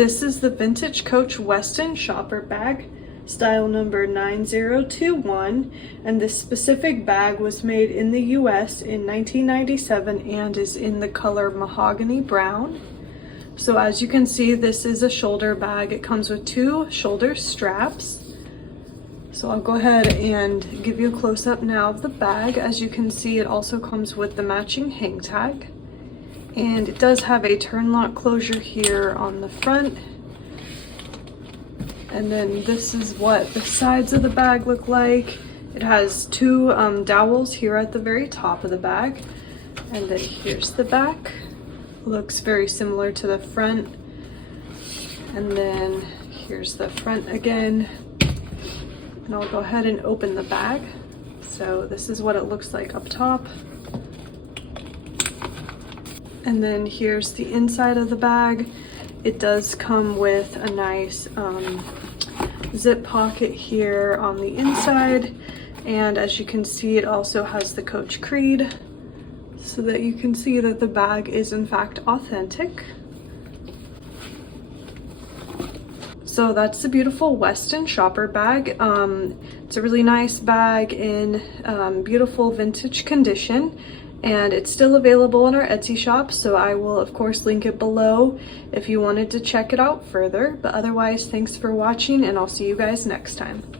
This is the Vintage Coach Weston shopper bag, style number 9021, and this specific bag was made in the US in 1997 and is in the color Mahogany Brown. So as you can see, this is a shoulder bag. It comes with 2 shoulder straps. So I'll go ahead and give you a close-up now of the bag. As you can see, it also comes with the matching hang tag. And it does have a turn lock closure here on the front. And then this is what the sides of the bag look like. It has 2 dowels here at the very top of the bag. And then here's the back. Looks very similar to the front. And then here's the front again. And I'll go ahead and open the bag. So this is what it looks like up top. And then here's the inside of the bag. It does come with a nice zip pocket here on the inside. And as you can see, it also has the Coach Creed, so that you can see that the bag is in fact authentic. So that's the beautiful Weston shopper bag. It's a really nice bag in beautiful vintage condition, and it's still available in our Etsy shop, so I will of course link it below if you wanted to check it out further. But otherwise, thanks for watching, and I'll see you guys next time.